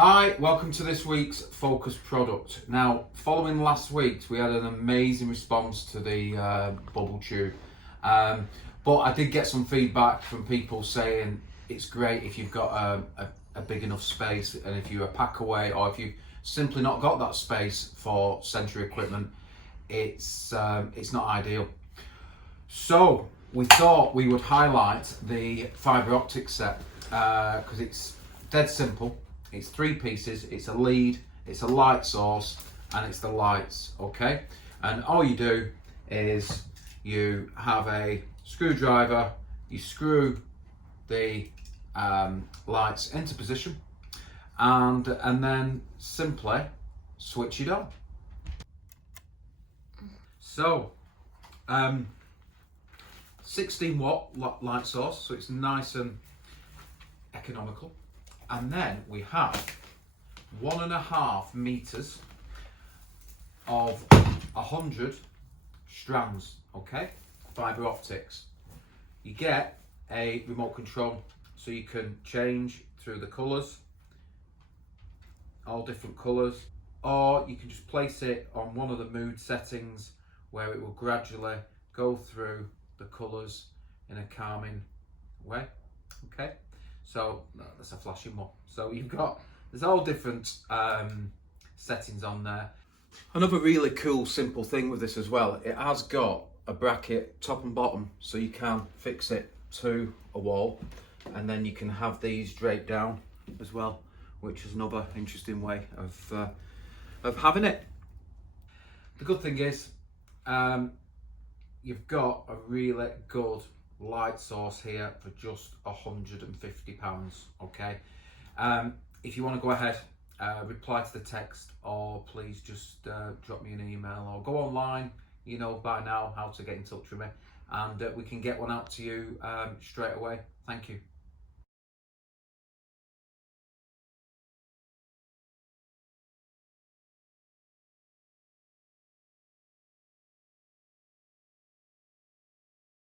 Hi, welcome to this week's Focus product. Now, following last week's, we had an amazing response to the bubble tube. But I did get some feedback from people saying it's great if you've got a big enough space, and if you're a pack away, or if you've simply not got that space for Sentry equipment, it's not ideal. So we thought we would highlight the Fibre Optic set because it's dead simple. It's 3 pieces, it's a lead, it's a light source, and it's the lights, okay? And all you do is you have a screwdriver, you screw the lights into position, and then simply switch it on. So, 16 watt light source, so it's nice and economical. And then we have 1.5 meters of 100 strands, okay? Fibre optics. You get a remote control, so you can change through the colours, all different colours, or you can just place it on one of the mood settings where it will gradually go through the colours in a calming way, okay? So that's a flashing one. So there's all different settings on there. Another really cool, simple thing with this as well, it has got a bracket top and bottom, so you can fix it to a wall, and then you can have these draped down as well, which is another interesting way of having it. The good thing is, you've got a really good light source here for just £150, okay? If you want to go ahead, reply to the text, or please just drop me an email, or go online. You know by now how to get in touch with me, and we can get one out to you straight away. Thank you.